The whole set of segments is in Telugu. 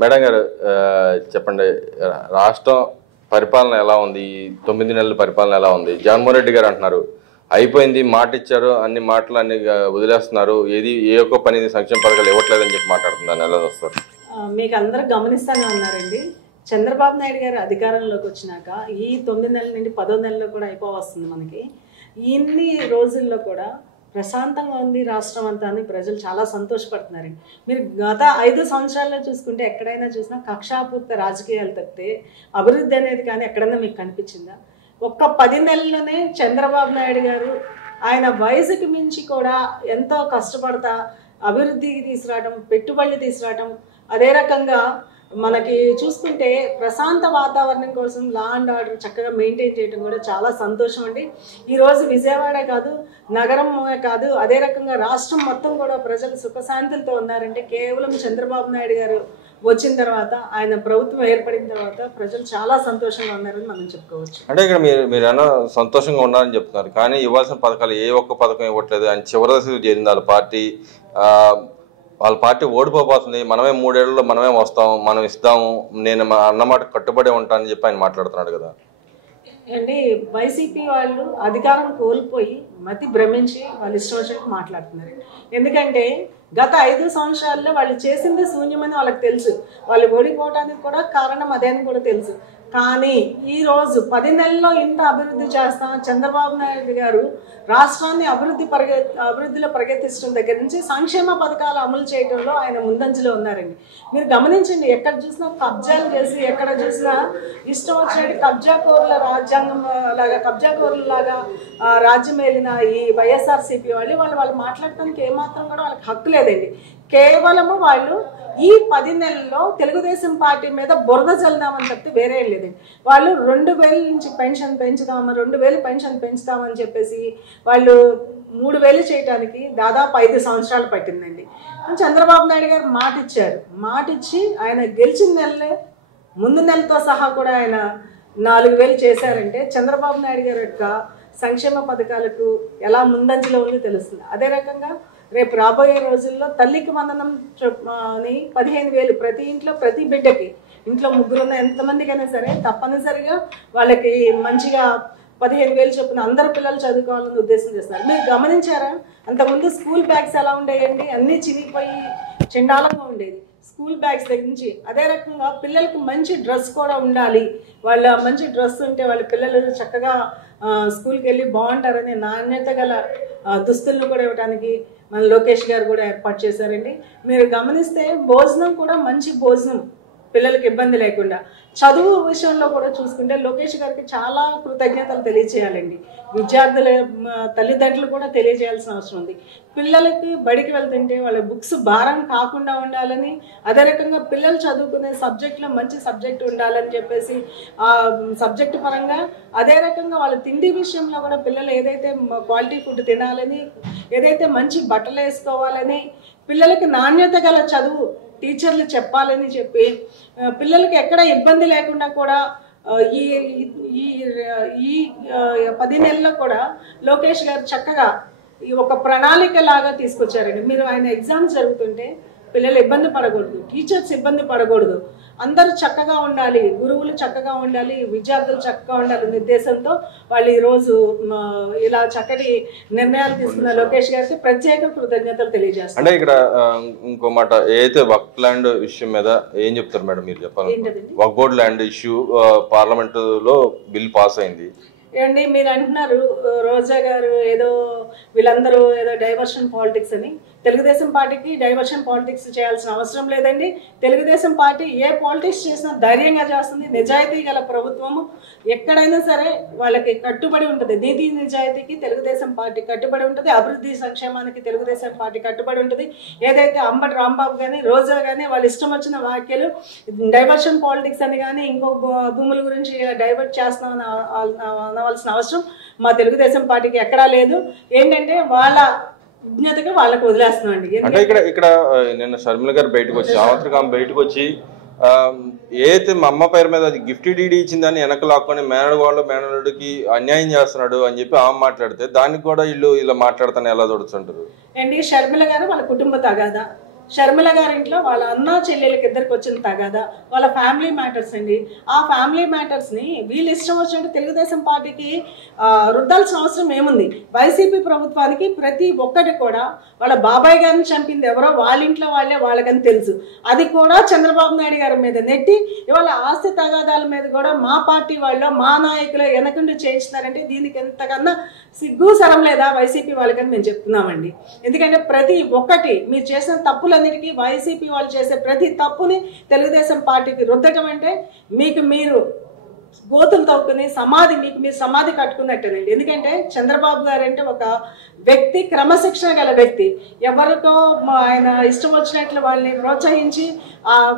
మేడం గారు చెప్పండి, రాష్ట్రం పరిపాలన ఎలా ఉంది? ఈ 9 నెలల పరిపాలన ఎలా ఉంది? జగన్మోహన్ రెడ్డి గారు అంటున్నారు అయిపోయింది, మాట ఇచ్చారు, అన్ని మాటలు అన్ని వదిలేస్తున్నారు, ఏ ఒక్క పని సంక్షేమ పథకాలు ఇవ్వట్లేదని చెప్పి మాట్లాడుతున్నారు. ఎలా వస్తారు? మీకు అందరూ గమనిస్తూనే ఉన్నారండి. చంద్రబాబు నాయుడు గారు అధికారంలోకి వచ్చినాక ఈ 9 నెలల నుండి 10వ నెలలో కూడా అయిపోవస్తుంది. మనకి ఇన్ని రోజుల్లో కూడా ప్రశాంతంగా ఉంది రాష్ట్రం అంతా అని ప్రజలు చాలా సంతోషపడుతున్నారండి. మీరు గత 5 సంవత్సరాల్లో చూసుకుంటే ఎక్కడైనా చూసినా కక్షాపూర్త రాజకీయాలు తప్పితే అభివృద్ధి అనేది కానీ ఎక్కడైనా మీకు కనిపించిందా? ఒక్క 10 నెలల్లోనే చంద్రబాబు నాయుడు గారు ఆయన వయసుకి మించి కూడా ఎంతో కష్టపడతా అభివృద్ధికి తీసుకురావడం, పెట్టుబడులు తీసుకురావడం, అదే రకంగా మనకి చూసుకుంటే ప్రశాంత వాతావరణం కోసం లా అండ్ ఆర్డర్ చక్కగా మెయింటైన్ చేయడం కూడా చాలా సంతోషం అండి. ఈరోజు విజయవాడే కాదు, నగరమే కాదు, అదే రకంగా రాష్ట్రం మొత్తం కూడా ప్రజలు సుఖశాంతులతో ఉన్నారంటే కేవలం చంద్రబాబు నాయుడు గారు వచ్చిన తర్వాత, ఆయన ప్రభుత్వం ఏర్పడిన తర్వాత ప్రజలు చాలా సంతోషంగా ఉన్నారని మనం చెప్పుకోవచ్చు. అంటే ఇక్కడ మీరు అన్న సంతోషంగా ఉన్నారని చెప్తున్నారు, కానీ ఇవ్వాల్సిన పథకాలు ఏ ఒక్క పథకం ఇవ్వట్లేదు. ఆయన చివరి దశకు చేరింది వాళ్ళ పార్టీ ఓడిపోతుంది, మనమే 3 ఏళ్లలో మనమే వస్తాం, మనం ఇస్తాము, నేను అన్నమాట కట్టుబడి ఉంటానని చెప్పి ఆయన మాట్లాడుతున్నాడు కదా అండి. వైసీపీ వాళ్ళు అధికారం కోల్పోయి మతి భ్రమించి వాళ్ళు ఇష్టం వచ్చినట్టు మాట్లాడుతున్నారు. ఎందుకంటే గత 5 సంవత్సరాల్లో వాళ్ళు చేసింది శూన్యమని వాళ్ళకి తెలుసు, వాళ్ళు ఓడిపోవడానికి కూడా కారణం అదే అని కూడా తెలుసు. కానీ ఈరోజు 10 నెలల్లో ఇంత అభివృద్ధి చేస్తాం, చంద్రబాబు నాయుడు గారు రాష్ట్రాన్ని అభివృద్ధిలో ప్రగతించడం దగ్గర నుంచి సంక్షేమ పథకాలు అమలు చేయడంలో ఆయన ముందంజలో ఉన్నారండి. మీరు గమనించండి, ఎక్కడ చూసినా కబ్జాలు చేసి, ఎక్కడ చూసినా ఇష్టం వచ్చినట్టు కబ్జాకోరుల రాజ్యాంగం లాగా, కబ్జాకోరులలాగా రాజ్యం వెళ్ళిన ఈ వైఎస్ఆర్సీపీ వాళ్ళు మాట్లాడటానికి ఏమాత్రం కూడా వాళ్ళకి హక్కు లేదండి. కేవలము వాళ్ళు ఈ 10 నెలల్లో తెలుగుదేశం పార్టీ మీద బురద చల్దామని చెప్తే వేరే లేదండి. వాళ్ళు 2000 నుంచి పెన్షన్ పెంచుదామని, 2000 పెన్షన్ పెంచుతామని చెప్పేసి వాళ్ళు 3000 చేయడానికి దాదాపు 5 సంవత్సరాలు పట్టిందండి. చంద్రబాబు నాయుడు గారు మాట ఇచ్చారు, మాట ఇచ్చి ఆయన గెలిచిన నెలలే ముందు నెలతో సహా కూడా ఆయన 4000 చేశారంటే చంద్రబాబు నాయుడు గారి యొక్క సంక్షేమ పథకాలకు ఎలా ముందంజలో ఉందో తెలుస్తుంది. అదే రకంగా రేపు రాబోయే రోజుల్లో తల్లికి వందనం అని 15,000 ప్రతి ఇంట్లో, ప్రతి బిడ్డకి, ఇంట్లో ముగ్గురున్న ఎంతమందికైనా సరే తప్పనిసరిగా వాళ్ళకి మంచిగా 15,000 చొప్పున అందరు పిల్లలు చదువుకోవాలని ఉద్దేశం చేస్తున్నారు. మీరు గమనించారా? అంతకుముందు స్కూల్ బ్యాగ్స్ ఎలా ఉండేయండి? అన్నీ చినిగిపోయి చండాలంగా ఉండేది స్కూల్ బ్యాగ్స్ దగ్గర నుంచి. అదే రకంగా పిల్లలకి మంచి డ్రెస్ కూడా ఉండాలి, వాళ్ళ మంచి డ్రెస్ ఉంటే వాళ్ళ పిల్లలు చక్కగా స్కూల్కి వెళ్ళి బాగుంటారని నాణ్యత గల దుస్తులను కూడా ఇవ్వడానికి మన లోకేష్ గారు కూడా ఏర్పాటు చేశారండి. మీరు గమనిస్తే భోజనం కూడా మంచి భోజనం, పిల్లలకి ఇబ్బంది లేకుండా. చదువు విషయంలో కూడా చూసుకుంటే లోకేష్ గారికి చాలా కృతజ్ఞతలు తెలియజేయాలండి. విద్యార్థుల తల్లిదండ్రులు కూడా తెలియజేయాల్సిన అవసరం ఉంది. పిల్లలకి బడికి వెళ్తుంటే వాళ్ళ బుక్స్ భారం కాకుండా ఉండాలని, అదే రకంగా పిల్లలు చదువుకునే సబ్జెక్టులో మంచి సబ్జెక్ట్ ఉండాలని చెప్పేసి ఆ సబ్జెక్టు పరంగా, అదే రకంగా వాళ్ళ తిండి విషయంలో కూడా పిల్లలు ఏదైతే క్వాలిటీ ఫుడ్ తినాలని, ఏదైతే మంచి బట్టలు వేసుకోవాలని, పిల్లలకి నాణ్యత గల చదువు టీచర్లు చెప్పాలని చెప్పి పిల్లలకి ఎక్కడ ఇబ్బంది లేకుండా కూడా ఈ 10 నెలల్లో కూడా లోకేష్ గారు చక్కగా ఒక ప్రణాళిక లాగా తీసుకొచ్చారండి. మీరు ఆయన ఎగ్జామ్స్ జరుగుతుంటే పిల్లలు ఇబ్బంది పడకూడదు, టీచర్స్ ఇబ్బంది పడకూడదు, అందరూ చక్కగా ఉండాలి, గురువులు చక్కగా ఉండాలి, విద్యార్థులు చక్కగా ఉండాలి ఉద్దేశంతో వాళ్ళు ఈరోజు ఇలా చక్కటి నిర్ణయాలు తీసుకున్న లోకేష్ గారికి ప్రత్యేక కృతజ్ఞతలు తెలియజేస్తారు. అంటే ఇక్కడ ఇంకో మాట, ఏదైతే వక్ఫ్ ల్యాండ్ విషయం మీద ఏం చెప్తారు మేడం? మీరు చెప్పాలి. వక్ఫ్ బోర్డ్ ల్యాండ్ ఇష్యూ పార్లమెంటులో బిల్ పాస్ అయింది ఏమండి. మీరు అంటున్నారు రోజా గారు ఏదో వీళ్ళందరూ ఏదో డైవర్షన్ పాలిటిక్స్ అని. తెలుగుదేశం పార్టీకి డైవర్షన్ పాలిటిక్స్ చేయాల్సిన అవసరం లేదండి. తెలుగుదేశం పార్టీ ఏ పాలిటిక్స్ చేసినా ధైర్యంగా చేస్తుంది. నిజాయితీ గల ప్రభుత్వము ఎక్కడైనా సరే వాళ్ళకి కట్టుబడి ఉంటుంది. నీతి నిజాయితీకి తెలుగుదేశం పార్టీ కట్టుబడి ఉంటుంది. అభివృద్ధి సంక్షేమానికి తెలుగుదేశం పార్టీ కట్టుబడి ఉంటుంది. ఏదైతే అంబటి రాంబాబు కానీ, రోజా కానీ వాళ్ళు ఇష్టం వచ్చిన వ్యాఖ్యలు, డైవర్షన్ పాలిటిక్స్ అని కానీ, ఇంకో భూముల గురించి డైవర్ట్ చేస్తామని అనవలసిన అవసరం మా తెలుగుదేశం పార్టీకి ఎక్కడా లేదు. ఏంటంటే వాళ్ళ విజ్ఞతగా వాళ్ళకి వదిలేస్తున్నాండి. అంటే ఇక్కడ నిన్న షర్మిల గారు బయటకు వచ్చి, ఆవంత్రికాం బయటకు వచ్చి ఏదైతే మా అమ్మ పేరు మీద అది గిఫ్ట్ డీడీ ఇచ్చిందని వెనక లాక్కొని మేనడుకి అన్యాయం చేస్తున్నాడు అని చెప్పి ఆమె మాట్లాడితే దానికి కూడా వీళ్ళు ఇలా మాట్లాడుతాను ఎలా చూడుతుంటారు అండి. షర్మిల గారు వాళ్ళ కుటుంబ తగాదా, షర్మిల గారింట్లో వాళ్ళ అన్న చెల్లెలకి ఇద్దరికి వచ్చిన తగాదా, వాళ్ళ ఫ్యామిలీ మ్యాటర్స్ అండి. ఆ ఫ్యామిలీ మ్యాటర్స్ని వీళ్ళు ఇష్టం వచ్చినట్టు తెలుగుదేశం పార్టీకి రుద్దాల్సిన అవసరం ఏముంది? వైసీపీ ప్రభుత్వానికి ప్రతి ఒక్కటి కూడా వాళ్ళ బాబాయ్ గారిని చంపింది ఎవరో వాళ్ళ ఇంట్లో వాళ్ళే వాళ్ళకని తెలుసు. అది కూడా చంద్రబాబు నాయుడు గారి మీద నెట్టి ఇవాళ ఆస్తి తగాదాల మీద కూడా మా పార్టీ వాళ్ళు మా నాయకులు వెనకండి చేయిస్తున్నారంటే దీనికి ఎంతకన్నా సిగ్గు సరం లేదా వైసీపీ వాళ్ళకని మేము చెప్తున్నామండి. ఎందుకంటే ప్రతి ఒక్కటి మీరు చేసిన తప్పులన్నిటికీ వైసీపీ వాళ్ళు చేసే ప్రతి తప్పుని తెలుగుదేశం పార్టీకి రుద్దటం అంటే మీకు మీరు గోతులు తవ్వుకుని మీరు సమాధి కట్టుకున్నట్టేనండి. ఎందుకంటే చంద్రబాబు గారు అంటే ఒక వ్యక్తి, క్రమశిక్షణ గల వ్యక్తి. ఎవరికో ఆయన ఇష్టం వచ్చినట్లు వాళ్ళని ప్రోత్సహించి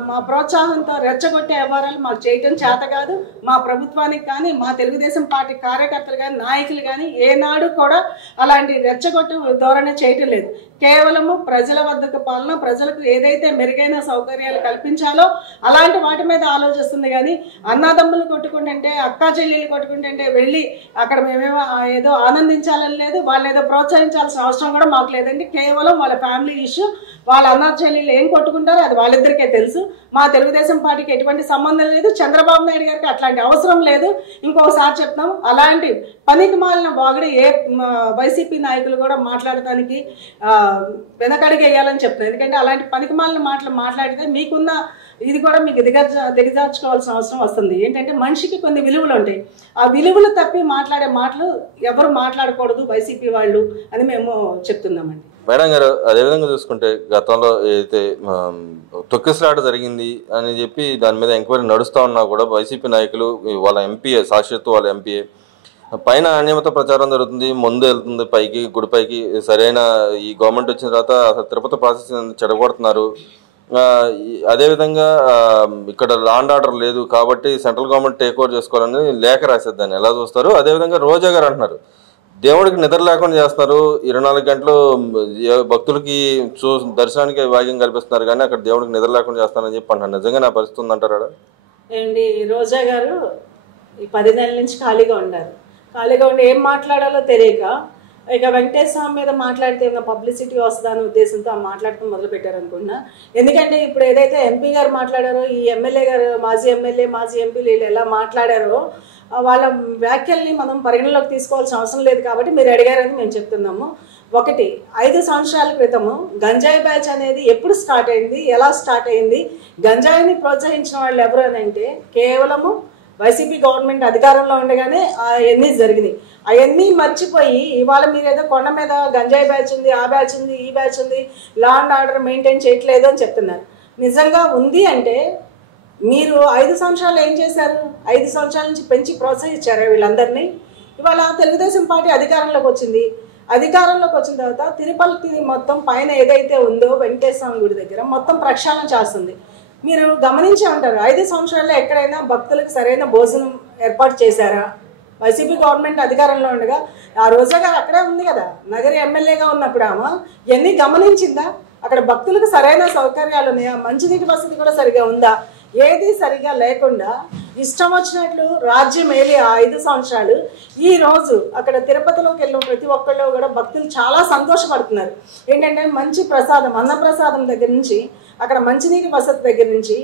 మా ప్రోత్సాహంతో రెచ్చగొట్టే వ్యవహారాలు మాకు చేయటం చేత కాదు. మా ప్రభుత్వానికి కానీ మా తెలుగుదేశం పార్టీ కార్యకర్తలు కానీ నాయకులు కానీ ఏనాడు కూడా అలాంటి రెచ్చగొట్టే ధోరణి చేయటం లేదు. కేవలము ప్రజల వద్దకు పాలన, ప్రజలకు ఏదైతే మెరుగైన సౌకర్యాలు కల్పించాలో అలాంటి వాటి మీద ఆలోచిస్తుంది. కానీ అన్నదమ్ములు కొట్టుకుంటుంటే, అక్కా చెల్లెళ్ళు కొట్టుకుంటుంటే వెళ్ళి అక్కడ మేమేమో ఏదో ఆనందించాలని లేదు, వాళ్ళని ఏదో ప్రోత్సహించాల్సిన అవసరం కూడా మాకు లేదండి. కేవలం వాళ్ళ ఫ్యామిలీ ఇష్యూ, వాళ్ళ అన్న చెల్లెళ్ళు ఏం కొట్టుకుంటారో అది వాళ్ళిద్దరికే తెలుసు. మా తెలుగుదేశం పార్టీకి ఎటువంటి సంబంధం లేదు, చంద్రబాబు నాయుడు గారికి అట్లాంటి అవసరం లేదు. ఇంకోసారి చెప్తాం, అలాంటి పనికి మాలిన వాగుడు ఏ వైసీపీ నాయకులు కూడా మాట్లాడటానికి వెనకడిగి వేయాలని చెప్తున్నాను. ఎందుకంటే అలాంటి పనికి మాలిన మాట్లాడితే మీకున్న ఇది కూడా మీకు దిగజార్చుకోవాల్సిన అవసరం వస్తుంది. ఏంటంటే మనిషికి కొన్ని విలువలు ఉంటాయి, ఆ విలువలు తప్పి మాట్లాడే మాటలు ఎవరు మాట్లాడకూడదు వైసీపీ వాళ్ళు అని మేము చెప్తున్నామండి. మేడం గారు, అదేవిధంగా చూసుకుంటే గతంలో ఏదైతే తొక్కిసలాట జరిగింది అని చెప్పి దాని మీద ఎంక్వైరీ నడుస్తూ ఉన్నా కూడా వైసీపీ నాయకులు వాళ్ళ ఎంపీఏ సాక్షితో వాళ్ళ ఎంపీఏ పైన అనియమిత ప్రచారం జరుగుతుంది, ముందు వెళ్తుంది పైకి గుడిపైకి, సరైన ఈ గవర్నమెంట్ వచ్చిన తర్వాత అసలు తిరుపతి ప్రాసెస్ చెడగొడుతున్నారు. అదేవిధంగా ఇక్కడ లా అండ్ ఆర్డర్ లేదు కాబట్టి సెంట్రల్ గవర్నమెంట్ టేక్ ఓవర్ చేసుకోవాలని లేఖ రాసేది, దాన్ని ఎలా చూస్తారు? అదేవిధంగా రోజా గారు అంటున్నారు దేవుడికి నిద్ర లేకుండా చేస్తున్నారు, 24 గంటలు భక్తులకి దర్శనానికి భాగ్యం కల్పిస్తున్నారు కానీ అక్కడ దేవుడికి నిద్ర లేకుండా చేస్తారని చెప్పి అంటారు. నిజంగా నా పరిస్థితి ఉందంటారా? ఏంటి రోజా గారు ఈ 10 నెలల నుంచి ఖాళీగా ఉండి ఏం మాట్లాడాలో తెలియక ఇక వెంకటేశ్వర స్వామి మీద మాట్లాడితే ఏమైనా పబ్లిసిటీ వస్తుందనే ఉద్దేశంతో మాట్లాడటం మొదలు పెట్టారు అనుకున్నా. ఎందుకంటే ఇప్పుడు ఏదైతే ఎంపీ గారు మాట్లాడారో, ఈ ఎమ్మెల్యే గారు, మాజీ ఎంపీలు వీళ్ళు ఎలా మాట్లాడారో వాళ్ళ వ్యాఖ్యల్ని మనం పరిగణలోకి తీసుకోవాల్సిన అవసరం లేదు కాబట్టి మీరు అడిగారని మేము చెప్తున్నాము. 5 సంవత్సరాల క్రితము గంజాయి బ్యాచ్ అనేది ఎప్పుడు స్టార్ట్ అయింది, ఎలా స్టార్ట్ అయింది, గంజాయిని ప్రోత్సహించిన వాళ్ళు ఎవరు అని అంటే కేవలము వైసీపీ గవర్నమెంట్ అధికారంలో ఉండగానే అవన్నీ జరిగినాయి. అవన్నీ మర్చిపోయి ఇవాళ మీరు ఏదో కొండ మీద గంజాయి బ్యాచ్ ఉంది, ఆ బ్యాచ్ ఉంది, ఈ బ్యాచ్ ఉంది, లా అండ్ ఆర్డర్ మెయింటైన్ చేయట్లేదు అని చెప్తున్నారు. నిజంగా ఉంది అంటే మీరు 5 సంవత్సరాలు ఏం చేశారు? 5 సంవత్సరాల నుంచి పెంచి ప్రోత్సహించారు వీళ్ళందరినీ. ఇవాళ తెలుగుదేశం పార్టీ అధికారంలోకి వచ్చింది. అధికారంలోకి వచ్చిన తర్వాత తిరుపతి మొత్తం పైన ఏదైతే ఉందో వెంకటేశ్వర స్వామి గుడి దగ్గర మొత్తం ప్రక్షాళన చేస్తుంది. మీరు గమనించే ఉంటారు 5 సంవత్సరాల్లో ఎక్కడైనా భక్తులకు సరైన భోజనం ఏర్పాటు చేశారా? వైసీపీ గవర్నమెంట్ అధికారంలో ఉండగా ఆ రోజా గారు అక్కడే ఉంది కదా, నగర ఎమ్మెల్యేగా ఉన్నప్పుడు ఆమె ఎన్ని గమనించిందా? అక్కడ భక్తులకు సరైన సౌకర్యాలు ఉన్నాయా? మంచినీటి వసతి కూడా సరిగా ఉందా? ఏది సరిగా లేకుండా ఇష్టం వచ్చినట్లు రాజ్యం ఏలి ఆ 5 సంవత్సరాలు. ఈ రోజు అక్కడ తిరుపతిలోకి వెళ్ళిన ప్రతి ఒక్కళ్ళు కూడా భక్తులు చాలా సంతోషపడుతున్నారు. ఏంటంటే మంచి ప్రసాదం, అన్నప్రసాదం దగ్గర నుంచి అక్కడ మంచినీటి వసతి దగ్గర నుంచి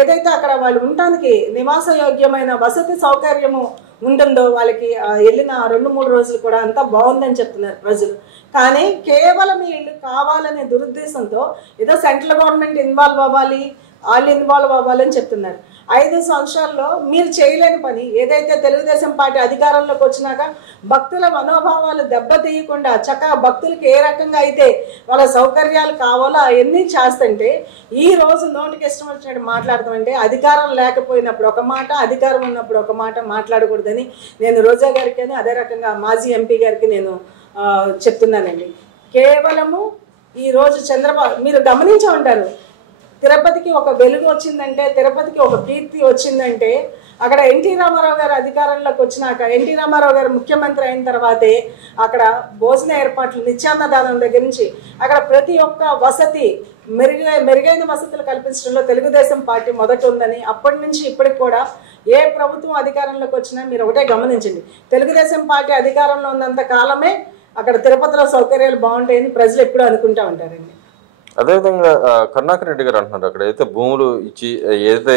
ఏదైతే అక్కడ వాళ్ళు ఉండటానికి నివాసయోగ్యమైన వసతి సౌకర్యము ఉంటుందో వాళ్ళకి వెళ్ళిన 2-3 రోజులు కూడా అంతా బాగుందని చెప్తున్నారు ప్రజలు. కానీ కేవలం వీళ్ళు కావాలనే దురుద్దేశంతో ఏదో సెంట్రల్ గవర్నమెంట్ ఇన్వాల్వ్ అవ్వాలని చెప్తున్నారు. 5 సంవత్సరాల్లో మీరు చేయలేని పని ఏదైతే తెలుగుదేశం పార్టీ అధికారంలోకి వచ్చినాక భక్తుల మనోభావాలు దెబ్బతీయకుండా చక్కగా భక్తులకి ఏ రకంగా అయితే వాళ్ళ సౌకర్యాలు కావాలో అవన్నీ చేస్తుంటే ఈ రోజు నోటికి ఇష్టం వచ్చినట్టు మాట్లాడతామంటే అధికారం లేకపోయినప్పుడు ఒక మాట, అధికారం ఉన్నప్పుడు ఒక మాట మాట్లాడకూడదని నేను రోజా గారికి అదే రకంగా మాజీ ఎంపీ గారికి నేను చెప్తున్నానండి. కేవలము ఈరోజు చంద్రబాబు మీరు గమనించే ఉంటారు, తిరుపతికి ఒక వెలుగు వచ్చిందంటే, తిరుపతికి ఒక కీర్తి వచ్చిందంటే అక్కడ ఎన్టీ రామారావు గారు అధికారంలోకి వచ్చినాక, ఎన్టీ రామారావు గారు ముఖ్యమంత్రి అయిన తర్వాతే అక్కడ భోజన ఏర్పాట్లు, నిత్యాన్నదానం దగ్గర నుంచి అక్కడ ప్రతి ఒక్క వసతి మెరుగైన వసతులు కల్పించడంలో తెలుగుదేశం పార్టీ మొదట ఉందని అప్పటి నుంచి ఇప్పటికి కూడా ఏ ప్రభుత్వం అధికారంలోకి వచ్చినా మీరు ఒకటే గమనించండి, తెలుగుదేశం పార్టీ అధికారంలో ఉన్నంత కాలమే అక్కడ తిరుపతిలో సౌకర్యాలు బాగుంటాయని ప్రజలు ఎప్పుడూ అనుకుంటూ ఉంటారండి. అదేవిధంగా కరుణాకర్ రెడ్డి గారు అంటున్నారు అక్కడ అయితే భూములు ఇచ్చి ఏదైతే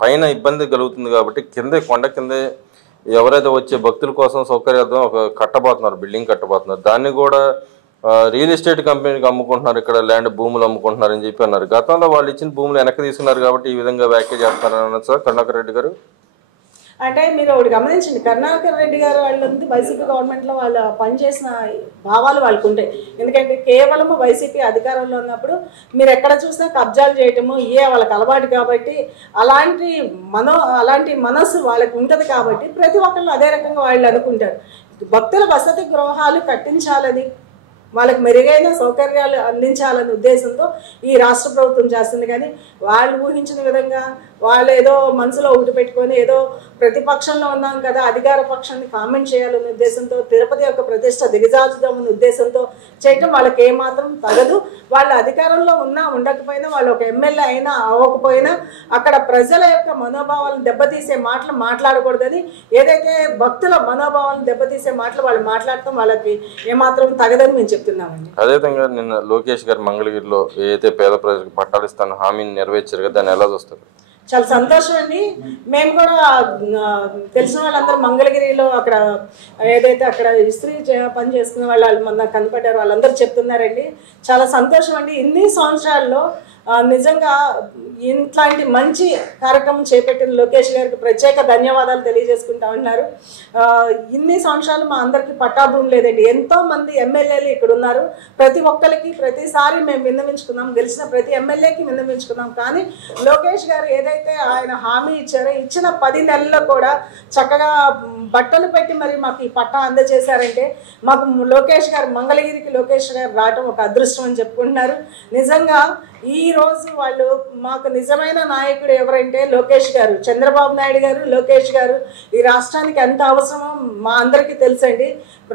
పైన ఇబ్బంది కలుగుతుంది కాబట్టి కిందే కొండ కిందే ఎవరైతే వచ్చే భక్తుల కోసం సౌకర్యార్థం ఒక కట్టబోతున్నారు, బిల్డింగ్ కట్టబోతున్నారు, దాన్ని కూడా రియల్ ఎస్టేట్ కంపెనీకి అమ్ముకుంటున్నారు, ఇక్కడ ల్యాండ్ భూములు అమ్ముకుంటున్నారు అని చెప్పి అన్నారు. గతంలో వాళ్ళు ఇచ్చిన భూములు వెనక్కి తీసుకున్నారు కాబట్టి ఈ విధంగా వ్యాఖ్య చేస్తున్నారని అన్నారు సార్ కరుణాకర్ రెడ్డి గారు. అంటే మీరు ఒకటి గమనించండి, కరుణాకర్ రెడ్డి గారు వాళ్ళంతా వైసీపీ గవర్నమెంట్లో వాళ్ళు పనిచేసిన భావాలు వాళ్ళకు ఉంటాయి. ఎందుకంటే కేవలం వైసీపీ అధికారంలో ఉన్నప్పుడు మీరు ఎక్కడ చూసినా కబ్జాలు చేయటము వాళ్ళకి అలవాటు కాబట్టి అలాంటి మనస్సు వాళ్ళకి ఉంటుంది కాబట్టి ప్రతి ఒక్కళ్ళు అదే రకంగా వాళ్ళు అనుకుంటారు. భక్తుల వసతి గృహాలు కట్టించాలని, వాళ్ళకి మెరుగైన సౌకర్యాలు అందించాలనే ఉద్దేశంతో ఈ రాష్ట్ర ప్రభుత్వం చేస్తుంది. కానీ వాళ్ళు ఊహించిన విధంగా వాళ్ళు ఏదో మనసులో ఒకటి పెట్టుకొని ఏదో ప్రతిపక్షంలో ఉన్నాం కదా అధికార పక్షాన్ని కామెంట్ చేయాలనే ఉద్దేశంతో, తిరుపతి యొక్క ప్రతిష్ట దిగజార్చుదామనే ఉద్దేశంతో చేయటం వాళ్ళకి ఏమాత్రం తగదు. వాళ్ళు అధికారంలో ఉన్నా ఉండకపోయినా, వాళ్ళు ఒక ఎమ్మెల్యే అయినా అవ్వకపోయినా అక్కడ ప్రజల యొక్క మనోభావాలను దెబ్బతీసే మాటలు మాట్లాడకూడదని, ఏదైతే భక్తుల మనోభావాలను దెబ్బతీసే మాటలు వాళ్ళు మాట్లాడటం వాళ్ళకి ఏమాత్రం తగదని మేము చెప్తున్నామండి. అదేవిధంగా నిన్న లోకేష్ గారు మంగళగిరిలో ఏదైతే పేద ప్రజలకు పట్టాలు ఇస్తాను హామీని నెరవేర్చారు కదా, దాన్ని ఎలా చూస్తారు? చాలా సంతోషం అండి. మేము కూడా తెలిసిన వాళ్ళందరూ మంగళగిరిలో అక్కడ ఏదైతే అక్కడ ఇస్త్రీ పని చేసుకునే వాళ్ళు మొన్న కనపడ్డారు, వాళ్ళందరూ చెప్తున్నారండి. చాలా సంతోషం అండి. ఇన్ని సంవత్సరాల్లో నిజంగా ఇట్లాంటి మంచి కార్యక్రమం చేపట్టిన లోకేష్ గారికి ప్రత్యేక ధన్యవాదాలు తెలియజేసుకుంటా ఉన్నారు. ఇన్ని సంవత్సరాలు మా అందరికీ పట్టాభూమి లేదండి. ఎంతోమంది ఎమ్మెల్యేలు ఇక్కడ ఉన్నారు. ప్రతి ఒక్కరికి ప్రతిసారి మేము విన్నవించుకున్నాం, గెలిచిన ప్రతి ఎమ్మెల్యేకి విన్నవించుకున్నాం. కానీ లోకేష్ గారు ఏదైతే ఆయన హామీ ఇచ్చారో ఇచ్చిన 10 నెలల్లో కూడా చక్కగా బట్టలు పెట్టి మరి మాకు ఈ పట్టా అందజేశారంటే మాకు లోకేష్ గారు మంగళగిరికి లోకేష్ గారు రావడం ఒక అదృష్టం అని చెప్పుకుంటున్నారు. నిజంగా ఈరోజు వాళ్ళు మాకు నిజమైన నాయకుడు ఎవరంటే లోకేష్ గారు, చంద్రబాబు నాయుడు గారు, లోకేష్ గారు. ఈ రాష్ట్రానికి ఎంత అవసరమో మా అందరికీ తెలుసండి.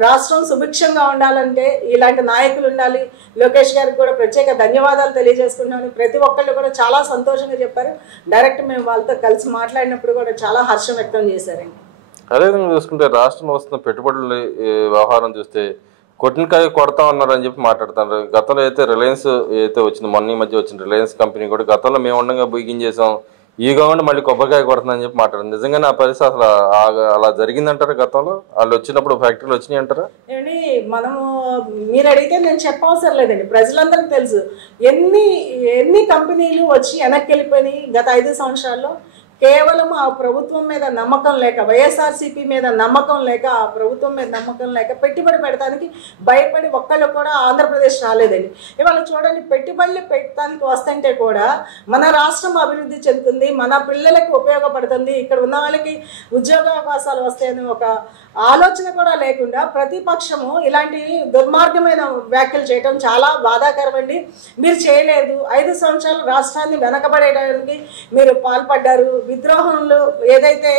రాష్ట్రం సుభిక్షంగా ఉండాలంటే ఇలాంటి నాయకులు ఉండాలి. లోకేష్ గారికి కూడా ప్రత్యేక ధన్యవాదాలు తెలియజేసుకున్నాను. ప్రతి ఒక్కళ్ళు కూడా చాలా సంతోషంగా చెప్పారు. డైరెక్ట్ మేము వాళ్ళతో కలిసి మాట్లాడినప్పుడు కూడా చాలా హర్షం వ్యక్తం చేశారండి. అదేవిధంగా చూసుకుంటే రాష్ట్రంలో వస్తున్న పెట్టుబడుల వ్యవహారం చూస్తే కొట్టినకాయ కొడతా ఉన్నారు అని చెప్పి మాట్లాడుతున్నారు. గతంలో అయితే రిలయన్స్ అయితే వచ్చింది, మొన్న ఈ మధ్య వచ్చిన రిలయన్స్ కంపెనీ కూడా గతంలో మేము ఉండగా బిగించేసాం, ఈ గవర్నమెంట్ మళ్ళీ కొబ్బరికాయ కొడుతుందని చెప్పి మాట్లాడారు. నిజంగానే ఆ పరిస్థితి అసలు అలా జరిగిందంటారా? గతంలో వాళ్ళు వచ్చినప్పుడు ఫ్యాక్టరీలు వచ్చినాయి అంటారా? ఏమండి, మనము మీరు అడిగితే నేను చెప్పవసరం లేదండి, ప్రజలందరికీ తెలుసు ఎన్ని కంపెనీలు వచ్చి వెనక్కి వెళ్ళిపోయినాయి గత 5 సంవత్సరాల్లో. కేవలం ఆ ప్రభుత్వం మీద నమ్మకం లేక, వైఎస్ఆర్సీపీ మీద నమ్మకం లేక, ఆ ప్రభుత్వం మీద నమ్మకం లేక పెట్టుబడి పెడతానికి భయపడి ఒక్కళ్ళు కూడా ఆంధ్రప్రదేశ్ రాలేదండి. ఇవాళ చూడండి, పెట్టుబడులు పెట్టడానికి వస్తుంటే కూడా మన రాష్ట్రం అభివృద్ధి చెందుతుంది, మన పిల్లలకి ఉపయోగపడుతుంది, ఇక్కడ ఉన్న వాళ్ళకి ఉద్యోగావకాశాలు వస్తాయని ఒక ఆలోచన కూడా లేకుండా ప్రతిపక్షము ఇలాంటి దుర్మార్గమైన వ్యాఖ్యలు చేయడం చాలా బాధాకరమండి. మీరు చేయలేదు. 5 సంవత్సరాలు రాష్ట్రాన్ని వెనకబడేయడానికి మీరు పాల్పడ్డారు. విద్రోహంలో ఏదైతే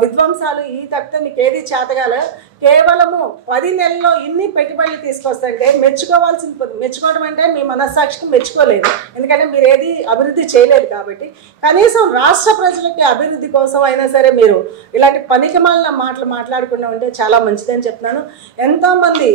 విధ్వంసాలు ఈ తప్పితే మీకు ఏది చేతగాల. కేవలము 10 నెలల్లో ఇన్ని పెట్టుబడులు తీసుకొస్తుంటే మెచ్చుకోవడం అంటే మీ మనస్సాక్షికి మెచ్చుకోలేదు. ఎందుకంటే మీరు ఏది అభివృద్ధి చేయలేదు కాబట్టి. కనీసం రాష్ట్ర ప్రజలకి అభివృద్ధి కోసం అయినా సరే మీరు ఇలాంటి పనికిమాలిన మాటలు మాట్లాడకుండా ఉంటే చాలా మంచిదని చెప్తున్నాను. ఎంతోమంది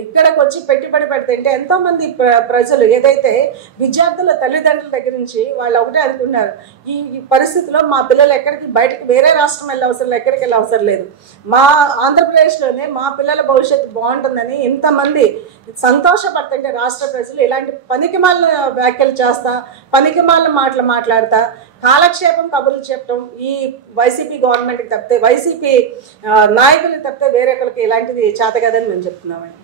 ఇక్కడికి వచ్చి పెట్టుబడి పెడితే ఎంతోమంది ప్రజలు ఏదైతే విద్యార్థుల తల్లిదండ్రుల దగ్గర నుంచి వాళ్ళు ఒకటే అనుకున్నారు, ఈ పరిస్థితిలో మా పిల్లలు ఎక్కడికి బయటకు వేరే రాష్ట్రం వెళ్ళే అవసరం లేదు, ఎక్కడికి వెళ్ళే అవసరం లేదు, మా ఆంధ్రప్రదేశ్లోనే మా పిల్లల భవిష్యత్తు బాగుంటుందని ఇంతమంది సంతోషపడుతుంటే రాష్ట్ర ప్రజలు ఇలాంటి పనికిమాలిన వ్యాఖ్యలు చేస్తా, పనికిమాలిన మాటలు మాట్లాడతా, కాలక్షేపం కబుర్లు చెప్పడం ఈ వైసీపీ గవర్నమెంట్కి తప్పితే, వైసీపీ నాయకులకు తప్పితే వేరే ఒకరికి ఇలాంటిది చేత కదని మేము చెప్తున్నామండి.